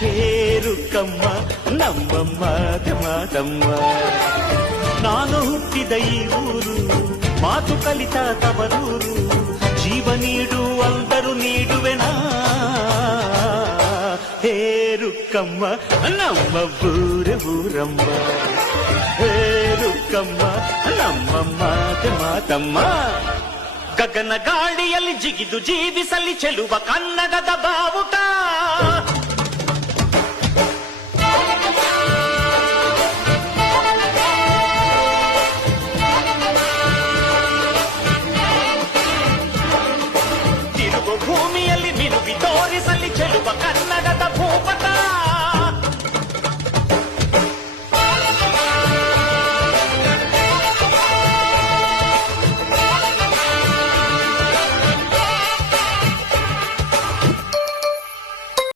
ಹೇರುಕಮ್ಮ ನಮ್ಮಮ್ಮ ಮಾತಮ್ಮ. ನಾನು ಹುಟ್ಟಿದ ಈ ಊರು, ಮಾತು ಕಲಿತ ತವರೂರು, ಜೀವ ನೀಡು ಅಂದರು ನೀಡುವೆನಾ. ಹೇರುಕಮ್ಮ ನಮ್ಮ ಊರಮ್ಮ, ಹೇರುಕಮ್ಮ ನಮ್ಮಮ್ಮ ಮಾತಮ್ಮ. ಗಗನ ಗಾಳಿಯಲ್ಲಿ ಜಿಗಿದು ಜೀವಿಸಲಿ ಚೆಲುವ ಕನ್ನಡದ ಬಾವುಟ.